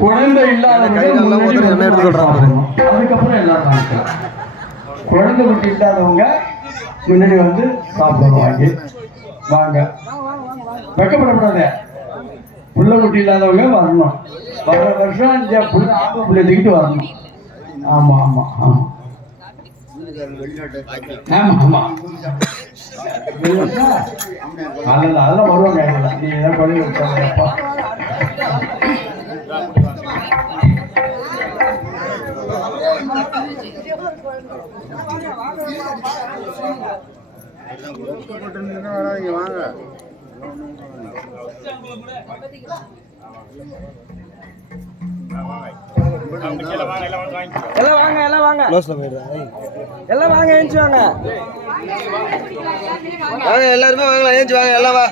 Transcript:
குழந்தை இல்லாதவங்க அதுக்கப்புறம் எல்லாரும் குழந்தை குட்டி இல்லாதவங்க முன்னாடி வந்து சாப்பிடணும் வாங்கி வாங்க வெக்கப்படக்கூடாது. புள்ள குட்டி இல்லாதவங்க வரணும். வர வருஷம் புள்ள தூக்கிட்டு வரணும். ஆமா ஆமா ஆமா ஆமா ஆமா அதெல்லாம் வருவாங்க. நீ ஏதாவது குழந்தை வச்சாங்கப்பா. வாங்க எல்லாம் வாங்க எல்லாம் வாங்க எல்லாம் வாங்க ஏஞ்சி வாங்க எல்லாருமே வாங்கலாம் ஏஞ்சி வாங்க எல்லாம் வா.